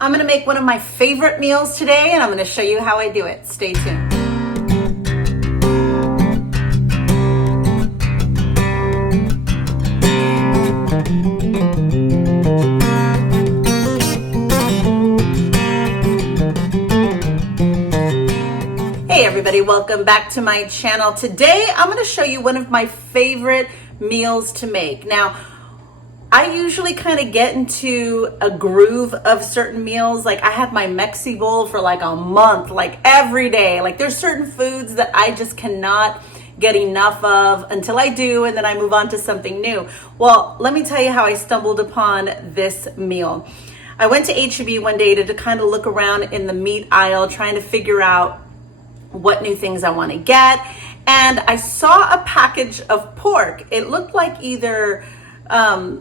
I'm gonna make one of my favorite meals today, and I'm gonna show you how I do it. Stay tuned. Hey everybody, welcome back to my channel. Today, I'm gonna show you one of my favorite meals to make. Now, I usually kind of get into a groove of certain meals. Like I had my Mexi bowl for like a month, like every day. Like there's certain foods that I just cannot get enough of until I do, and then I move on to something new. Well, let me tell you how I stumbled upon this meal. I went to H-E-B one day to kind of look around in the meat aisle, trying to figure out what new things I want to get. And I saw a package of pork. It looked like either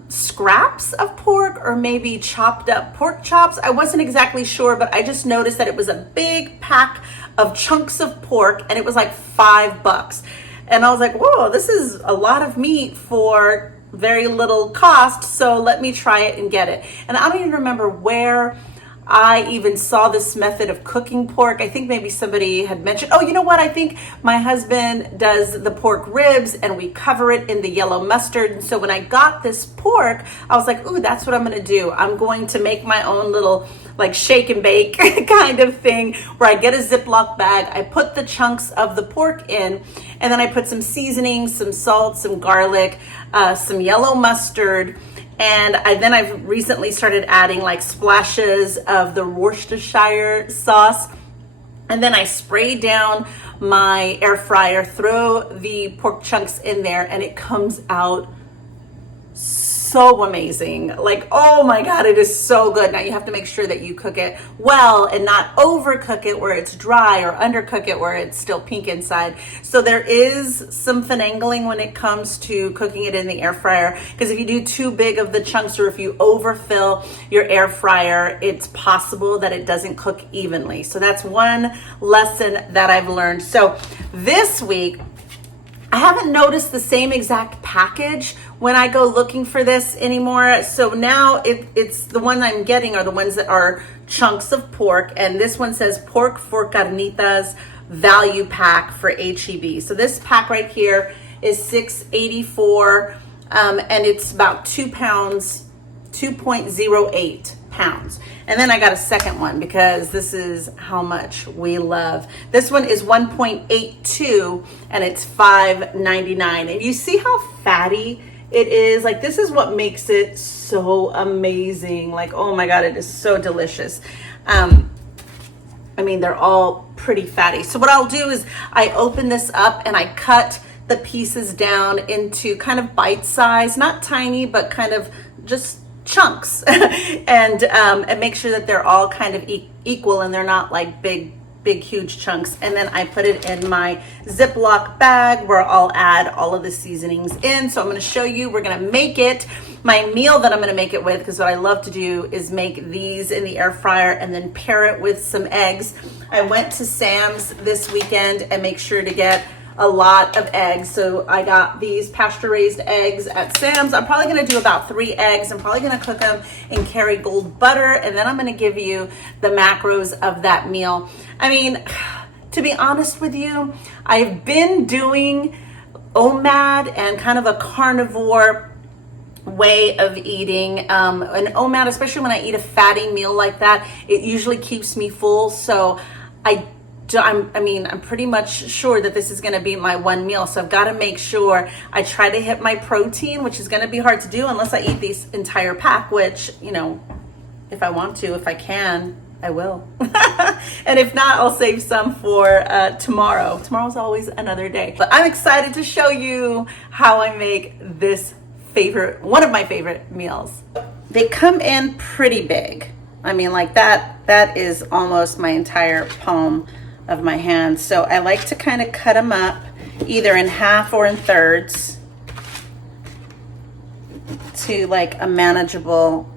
scraps of pork or maybe chopped up pork chops. I wasn't exactly sure, but I just noticed that it was a big pack of chunks of pork and it was like $5. And I was like, whoa, this is a lot of meat for very little cost. So let me try it and get it. And I don't even remember where I even saw this method of cooking pork. I think maybe somebody had mentioned, oh, you know what? I think my husband does the pork ribs and we cover it in the yellow mustard. And so when I got this pork, I was like, ooh, that's what I'm gonna do. I'm going to make my own little like shake and bake kind of thing where I get a Ziploc bag, I put the chunks of the pork in, and then I put some seasonings, some salt, some garlic, some yellow mustard, and I've recently started adding like splashes of the Worcestershire sauce. And then I spray down my air fryer, throw the pork chunks in there, and it comes out so amazing. Like, oh my God, it is so good. Now you have to make sure that you cook it well and not overcook it where it's dry or undercook it where it's still pink inside. So there is some finagling when it comes to cooking it in the air fryer, because if you do too big of the chunks or if you overfill your air fryer, it's possible that it doesn't cook evenly. So that's one lesson that I've learned. So this week, I haven't noticed the same exact package when I go looking for this anymore. So now it's the one I'm getting are the ones that are chunks of pork. And this one says pork for carnitas value pack for H-E-B. So this pack right here is $6.84 and it's about 2 pounds, 2.08 pounds. And then I got a second one because this is how much we love. This one is 1.82 and it's $5.99. And you see how fatty it is? Like this is what makes it so amazing. Like, oh my God, it is so delicious. I mean, they're all pretty fatty. So what I'll do is I open this up and I cut the pieces down into kind of bite size, not tiny, but kind of just chunks and make sure that they're all kind of equal and they're not like big huge chunks. And then I put it in my Ziploc bag where I'll add all of the seasonings in. So I'm going to show you, we're going to make it. My meal that I'm going to make it with, because what I love to do is make these in the air fryer and then pair it with some eggs. I went to Sam's this weekend and make sure to get a lot of eggs. So I got these pasture raised eggs at Sam's. I'm probably gonna do about 3 eggs. I'm probably gonna cook them in Kerrygold butter, and then I'm gonna give you the macros of that meal. I mean, to be honest with you, I've been doing OMAD and kind of a carnivore way of eating. An OMAD, especially when I eat a fatty meal like that, it usually keeps me full. So I'm pretty much sure that this is going to be my one meal. So I've got to make sure I try to hit my protein, which is going to be hard to do unless I eat this entire pack, which, you know, if I want to, if I can, I will. And if not, I'll save some for tomorrow. Tomorrow's always another day. But I'm excited to show you how I make this one of my favorite meals. They come in pretty big. I mean, like that is almost my entire palm of my hand. So I like to kind of cut them up either in half or in thirds to like a manageable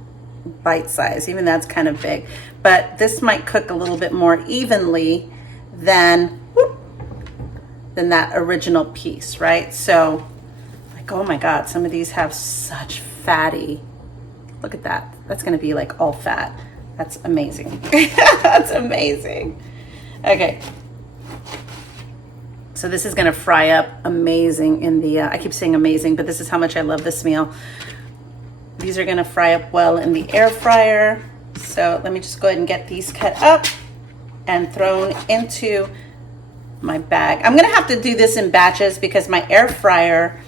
bite size. Even that's kind of big, but this might cook a little bit more evenly than that original piece, right? So like, oh my God, some of these have such fatty, look at that. That's gonna be like all fat. That's amazing. That's amazing. Okay. So this is gonna fry up amazing in the, I keep saying amazing, but this is how much I love this meal. These are gonna fry up well in the air fryer. So let me just go ahead and get these cut up and thrown into my bag. I'm gonna have to do this in batches because my air fryer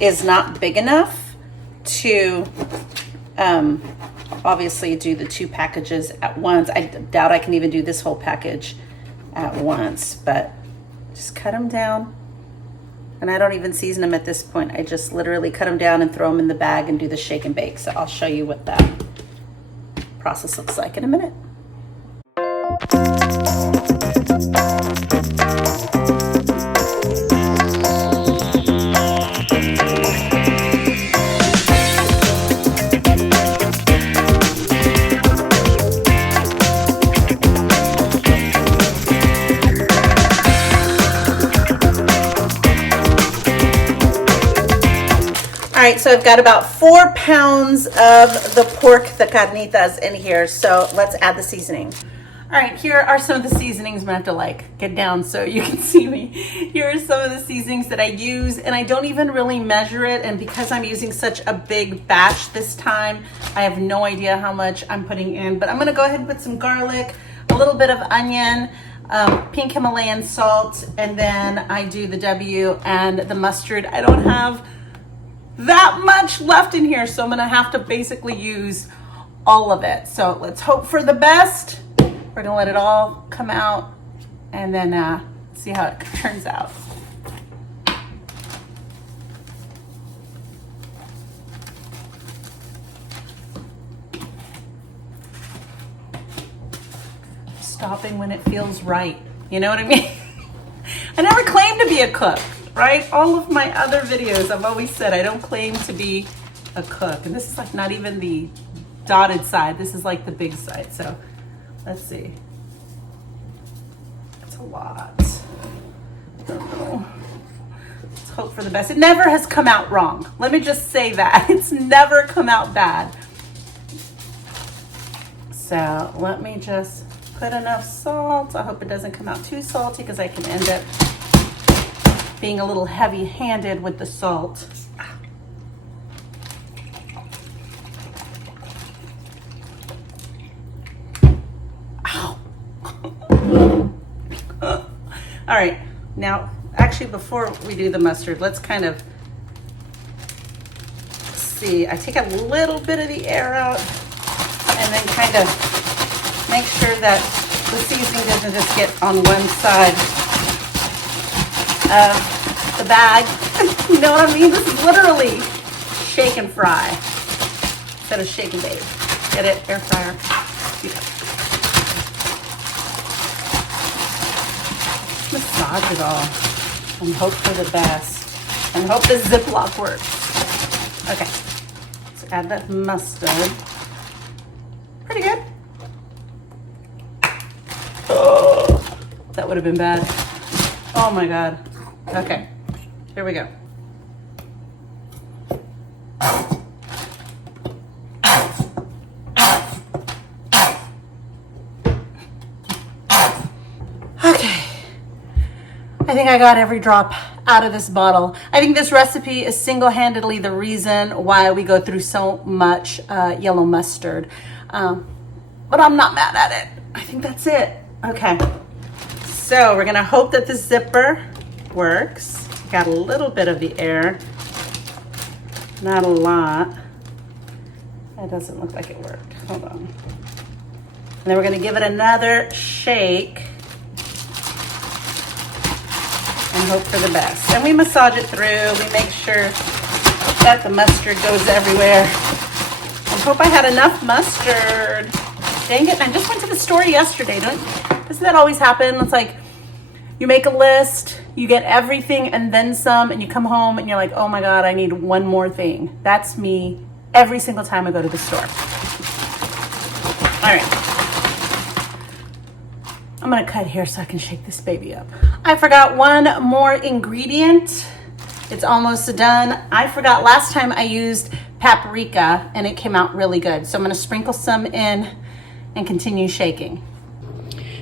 is not big enough to obviously do the 2 packages at once. I doubt I can even do this whole package at once, but just cut them down. And I don't even season them at this point. I just literally cut them down and throw them in the bag and do the shake and bake. So I'll show you what that process looks like in a minute. All right, so I've got about 4 pounds of the pork, the carnitas in here. So let's add the seasoning. All right, here are some of the seasonings. I'm gonna have to like get down so you can see me. Here are some of the seasonings that I use, and I don't even really measure it. And because I'm using such a big batch this time, I have no idea how much I'm putting in, but I'm gonna go ahead and put some garlic, a little bit of onion, pink Himalayan salt, and then I do the W and the mustard. I don't have that much left in here, so I'm gonna have to basically use all of it. So let's hope for the best. We're gonna let it all come out and then see how it turns out. Stopping when it feels right. You know what I mean? I never claimed to be a cook, right? All of my other videos, I've always said I don't claim to be a cook. And this is like not even the dotted side. This is like the big side. So let's see. It's a lot. I don't know. Let's hope for the best. It never has come out wrong. Let me just say that. It's never come out bad. So let me just put enough salt. I hope it doesn't come out too salty because I can end up being a little heavy-handed with the salt. Ow. All right, now, actually before we do the mustard, let's kind of see. I take a little bit of the air out and then kind of make sure that the seasoning doesn't just get on one side of the bag. You know what I mean? This is literally shake and fry instead of shake and bake. Get it? Air fryer. Yeah. Massage it all and hope for the best and hope the Ziploc works. Okay, let's add that mustard. Pretty good. Oh, that would have been bad. Oh my God. Okay, here we go. Okay, I think I got every drop out of this bottle. I think this recipe is single-handedly the reason why we go through so much yellow mustard. But I'm not mad at it. I think that's it. Okay, so we're gonna hope that the zipper works. Got a little bit of the air, not a lot. That doesn't look like it worked. Hold on. And then we're gonna give it another shake and hope for the best. And we massage it through. We make sure that the mustard goes everywhere. And hope I had enough mustard. Dang it, I just went to the store yesterday. Doesn't that always happen? It's like you make a list, you get everything and then some, and you come home and you're like, oh my God, I need one more thing. That's me every single time I go to the store. All right. I'm gonna cut here so I can shake this baby up. I forgot one more ingredient. It's almost done. I forgot last time I used paprika and it came out really good. So I'm gonna sprinkle some in and continue shaking.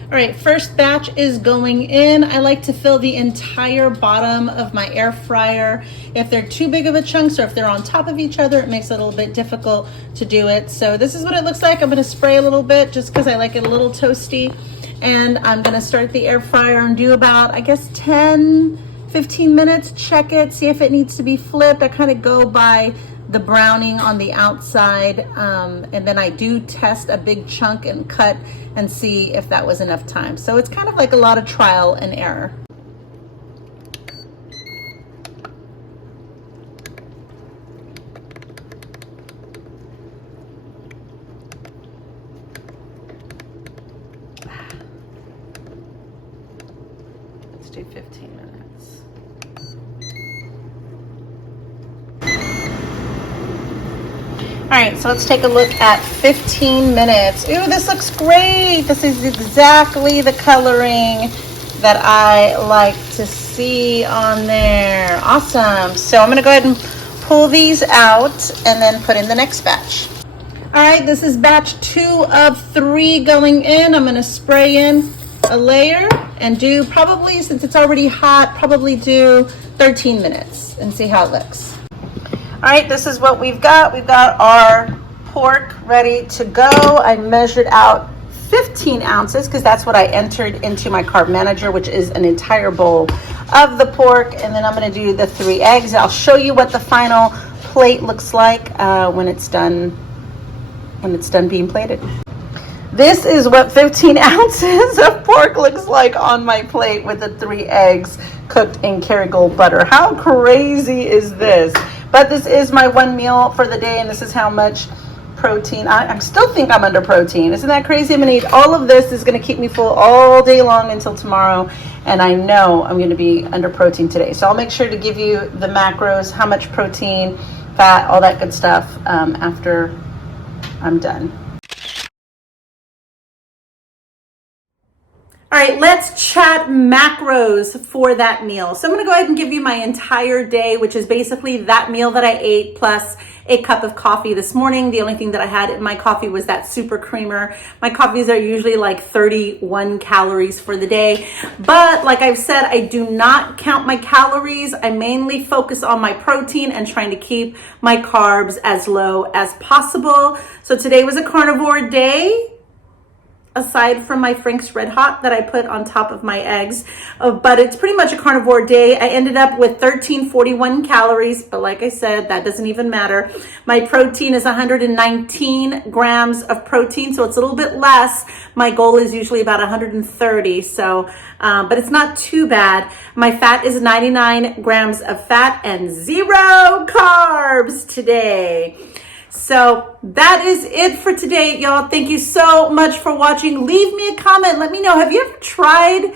All right, first batch is going in. I like to fill the entire bottom of my air fryer. If they're too big of a chunks or if they're on top of each other, it makes it a little bit difficult to do it. So this is what it looks like. I'm gonna spray a little bit just because I like it a little toasty. And I'm gonna start the air fryer and do about, I guess, 10-15 minutes. Check it, see if it needs to be flipped. I kind of go by the browning on the outside, and then I do test a big chunk and cut and see if that was enough time. So it's kind of like a lot of trial and error. Let's do 15 minutes. All right, so let's take a look at 15 minutes. Ooh, this looks great. This is exactly the coloring that I like to see on there. Awesome. So I'm gonna go ahead and pull these out and then put in the next batch. All right, this is batch 2 of 3 going in. I'm gonna spray in a layer and do probably, since it's already hot, probably do 13 minutes and see how it looks. All right, this is what we've got. We've got our pork ready to go. I measured out 15 ounces because that's what I entered into my carb manager, which is an entire bowl of the pork. And then I'm gonna do the 3 eggs. I'll show you what the final plate looks like when it's done being plated. This is what 15 ounces of pork looks like on my plate with the 3 eggs cooked in Kerrygold butter. How crazy is this? But this is my one meal for the day, and this is how much protein. I still think I'm under protein. Isn't that crazy? I'm gonna eat all of this. This is gonna keep me full all day long until tomorrow, and I know I'm gonna be under protein today. So I'll make sure to give you the macros, how much protein, fat, all that good stuff after I'm done. All right, let's chat macros for that meal. So I'm gonna go ahead and give you my entire day, which is basically that meal that I ate plus a cup of coffee this morning. The only thing that I had in my coffee was that super creamer. My coffees are usually like 31 calories for the day. But like I've said, I do not count my calories. I mainly focus on my protein and trying to keep my carbs as low as possible. So today was a carnivore day, aside from my Frank's Red Hot that I put on top of my eggs, but it's pretty much a carnivore day. I ended up with 1341 calories, but like I said, that doesn't even matter. My protein is 119 grams of protein, so it's a little bit less. My goal is usually about 130, so, but it's not too bad. My fat is 99 grams of fat and 0 carbs today. So that is it for today, y'all. Thank you so much for watching. Leave me a comment. Let me know, have you ever tried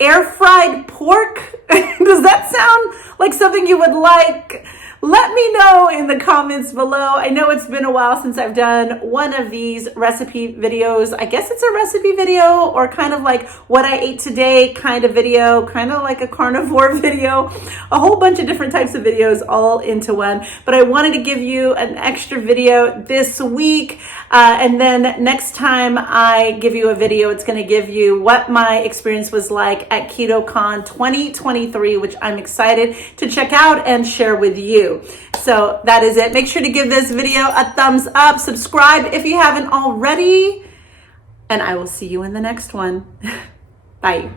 air fried pork? Does that sound like something you would like? Let me know in the comments below. I know it's been a while since I've done one of these recipe videos. I guess it's a recipe video or kind of like what I ate today kind of video, kind of like a carnivore video, a whole bunch of different types of videos all into one. But I wanted to give you an extra video this week. And then next time I give you a video, it's going to give you what my experience was like at KetoCon 2023, which I'm excited to check out and share with you. So that is it. Make sure to give this video a thumbs up, subscribe if you haven't already, and I will see you in the next one. Bye.